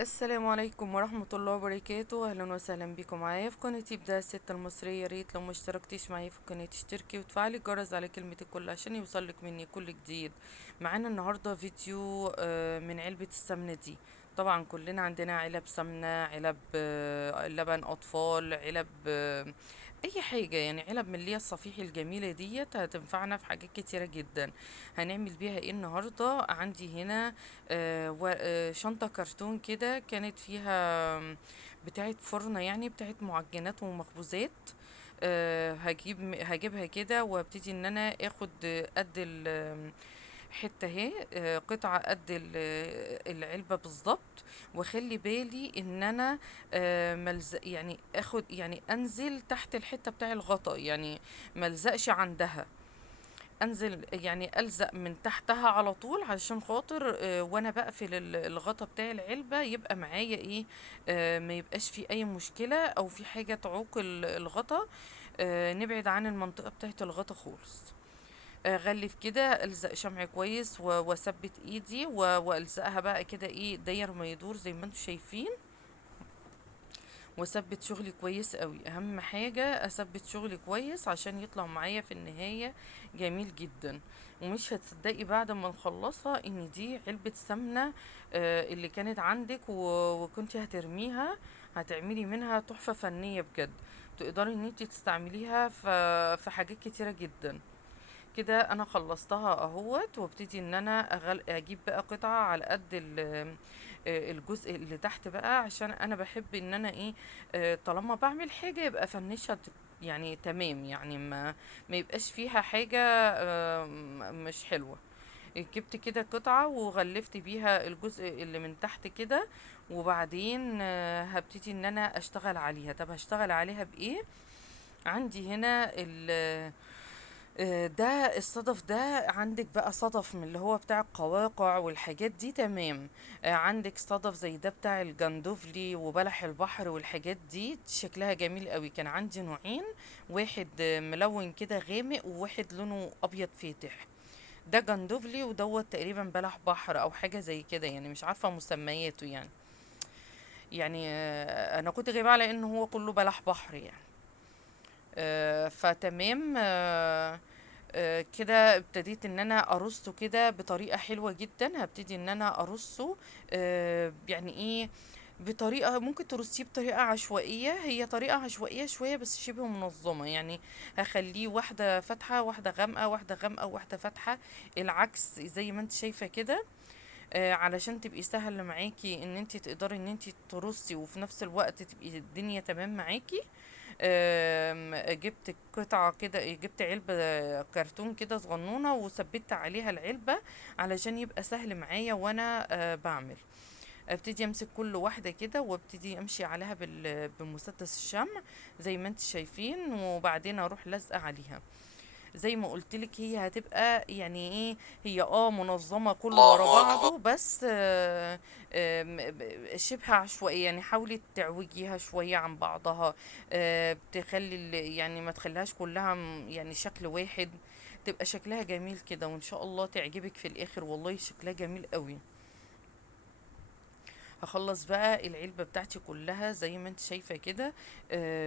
السلام عليكم ورحمة الله وبركاته. أهلا وسهلا بكم معايا في قناة إبداع الست المصرية. يا ريت لو ما اشتركتيش معايا في القناة تشتركي وتفعلي الجرس على كلمة الكل عشان يوصلك مني كل جديد. معانا النهاردة فيديو من علبة السمنة دي. طبعا كلنا عندنا علب سمنة، علب لبن أطفال، علب أي حاجة، يعني علب من اللي هي الصفيح الجميلة ديت هتنفعنا في حاجات كتيرة جدا. هنعمل بيها ايه النهاردة؟ عندي هنا شنطة كرتون كده كانت فيها بتاعت فرنة، يعني بتاعت معجنات ومخبوزات. هجيبها كده وابتدي ان انا اخد قد حتة اهي، قطعة قد العلبة بالظبط. واخلي بالي ان انا يعني اخد، يعني انزل تحت الحتة بتاع الغطا، يعني ملزقش عندها، انزل يعني الزق من تحتها على طول علشان خاطر وانا بقفل الغطا بتاع العلبة يبقى معايا ايه، ما يبقاش في اي مشكلة او في حاجة تعوق الغطا. نبعد عن المنطقة بتاعت الغطا خالص. غلف كده، الزق شمع كويس واثبت ايدي والزقها بقى كده ايه داير ما يدور زي ما انتم شايفين. واثبت شغلي كويس قوي، اهم حاجة اثبت شغلي كويس عشان يطلع معايا في النهاية جميل جدا. ومش هتصدقي بعد ما نخلصها ان دي علبة سمنة اللي كانت عندك وكنت هترميها، هتعملي منها تحفة فنية بجد. تقدري ان انت تستعمليها في حاجات كتيرة جدا. كده انا خلصتها اهوت، وابتدي ان انا اجيب بقى قطعة على قد الجزء اللي تحت بقى، عشان انا بحب ان انا ايه، طالما بعمل حاجة يبقى فنشها يعني تمام، يعني ما يبقاش فيها حاجة مش حلوة. جبت كده قطعة وغلفت بيها الجزء اللي من تحت كده. وبعدين هبتدي ان انا اشتغل عليها. طب هشتغل عليها بايه؟ عندي هنا ده الصدف ده. عندك بقى صدف من اللي هو بتاع القواقع والحاجات دي، تمام. عندك صدف زي ده بتاع الجندوفلي وبلح البحر والحاجات دي شكلها جميل قوي. كان عندي نوعين، واحد ملون كده غامق وواحد لونه ابيض فاتح. ده جندوفلي ودوت تقريبا بلح بحر او حاجة زي كده، يعني مش عارفة مسمياته يعني. يعني انا كنت جايباه على انه هو كله بلح بحر يعني. فتمام. كده ابتديت ان انا ارصه كده بطريقة حلوة جدا. هبتدي ان انا ارصه يعني ايه، بطريقة ممكن ترصيه بطريقة عشوائية، هي طريقة عشوائية شوية بس شبه منظمة يعني. هخليه واحدة فاتحة واحدة غامقة، واحدة غامقة واحدة فاتحة، العكس زي ما انت شايفة كده. علشان تبقي سهل معاكي ان انت تقدري ان انت ترصي وفي نفس الوقت تبقي الدنيا تمام معاكي. جبت قطعة كده، جبت علبة كرتون كده صغنونة وثبت عليها العلبة علشان يبقى سهل معايا وانا بعمل. ابتدي امسك كل واحدة كده وابتدي امشي عليها بمسدس الشمع زي ما انت شايفين، وبعدين اروح لازقة عليها. زي ما قلتلك هي هتبقى يعني ايه، هي منظمة كله ورا الله أكبر. بعضه، بس شبه عشوائية. يعني حاولي تعوجيها شوية عن بعضها، بتخلي يعني ما تخليهاش كلها يعني شكل واحد، تبقى شكلها جميل كده، وان شاء الله تعجبك في الاخر. والله شكلها جميل قوي. هخلص بقى العلبة بتاعتي كلها زي ما انت شايفة كده،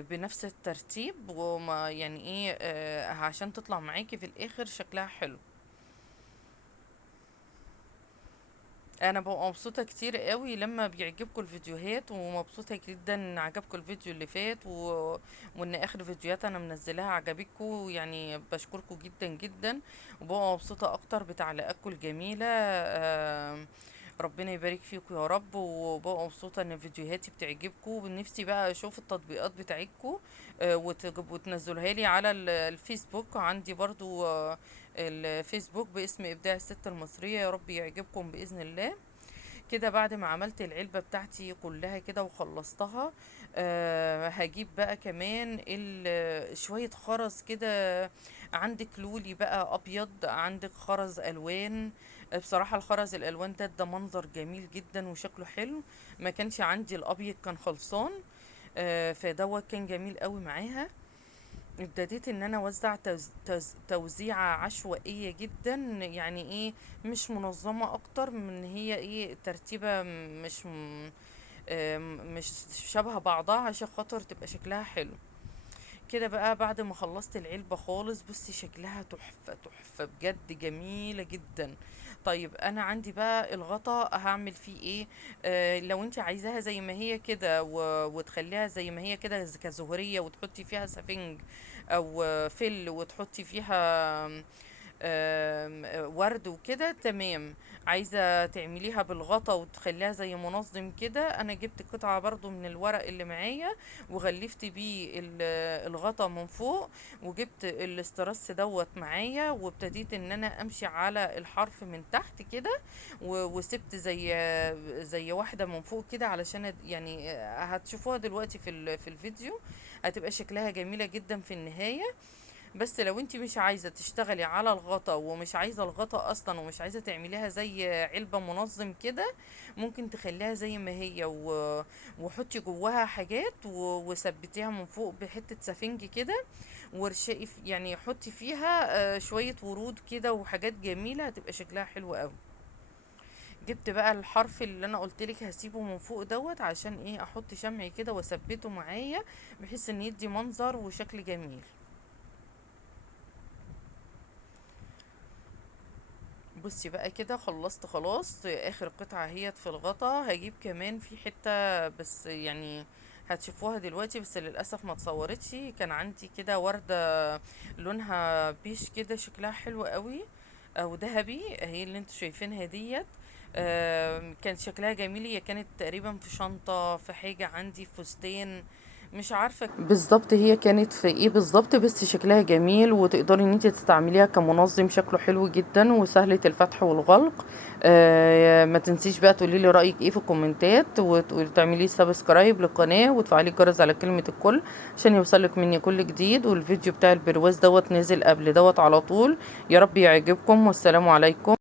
بنفس الترتيب، وما يعني ايه، عشان تطلع معاكي في الاخر شكلها حلو. انا ببقى مبسوطة كتير قوي لما بيعجبكم الفيديوهات، ومبسوطة جدا ان عجبكم الفيديو اللي فات وان اخر فيديوهات انا منزلاها عجبتكم، يعني بشكركم جدا جدا. وببقى مبسوطة اكتر بتعليقاتكم الجميلة. ربنا يبارك فيكم يا رب. وببقى مبسوطة ان فيديوهاتي بتعجبكم، ونفسي بقى اشوف التطبيقات بتاعتكم وتنزلوها لي على الفيسبوك. عندي برضو الفيسبوك باسم ابداع الست المصرية. يا رب يعجبكم بإذن الله. كده بعد ما عملت العلبة بتاعتي كلها كده وخلصتها، هجيب بقى كمان شوية خرز كده. عندك لولي بقى ابيض، عندك خرز الوان. بصراحة الخرز الالوان ده منظر جميل جدا وشكله حلو. ما كانش عندي الابيض كان خلصان، فدوت كان جميل قوي معاها. ابتديت ان انا اوزع توزيعة عشوائية جدا، يعني ايه، مش منظمة اكتر من هي ايه ترتيبة، مش مش شبه بعضها عشان خاطر تبقى شكلها حلو. كده بقى بعد ما خلصت العلبة خالص، بصي شكلها تحفة تحفة بجد، جميلة جدا. طيب انا عندي بقى الغطا هعمل فيه ايه؟ لو انت عايزاها زي ما هي كده وتخليها زي ما هي كده كزهرية، وتحطي فيها سفنج او فل، وتحطي فيها ورد وكده، تمام. عايزة تعمليها بالغطا وتخليها زي منظم كده، انا جبت قطعة برضو من الورق اللي معايا، وغلفت بيه الغطا من فوق، وجبت الاسترس دوت معايا، وابتديت ان انا امشي على الحرف من تحت كده، وسبت زي واحدة من فوق كده، علشان يعني هتشوفوها دلوقتي في الفيديو، هتبقى شكلها جميلة جدا في النهاية. بس لو انت مش عايزة تشتغلي على الغطا، ومش عايزة الغطا اصلا، ومش عايزة تعمليها زي علبة منظم كده، ممكن تخليها زي ما هي وحطي جواها حاجات وثبتيها من فوق بحتة سفنج كده، ورشقي يعني حطي فيها شوية ورود كده وحاجات جميلة، هتبقى شكلها حلو قوي. جبت بقى الحرف اللي انا قلتلك هسيبه من فوق دوت، عشان ايه؟ احط شمعي كده واثبته معايا، بحيث ان يدي منظر وشكل جميل. بصي بقى كده خلصت خلاص، اخر قطعة هي في الغطا. هجيب كمان في حتة، بس يعني هتشوفوها دلوقتي، بس للأسف ما اتصورتش. كان عندي كده وردة لونها بيش كده، شكلها حلو قوي، او ذهبي، هي اللي انتوا شايفينها ديت. كانت شكلها جميل، هي كانت تقريبا في شنطة، في حاجة عندي، في فستان، مش عارفة بالظبط هي كانت في ايه بالظبط، بس شكلها جميل، وتقدري ان انت تستعمليها كمنظم، شكله حلو جدا وسهلة الفتح والغلق. ما تنسيش بقى تقولي لي رأيك ايه في الكومنتات، وتعملي سبسكرايب للقناة، وتفعلي الجرس على كلمة الكل، عشان يوصلك مني كل جديد. والفيديو بتاع البرواز دوت نزل قبل دوت على طول. يا رب يعجبكم، والسلام عليكم.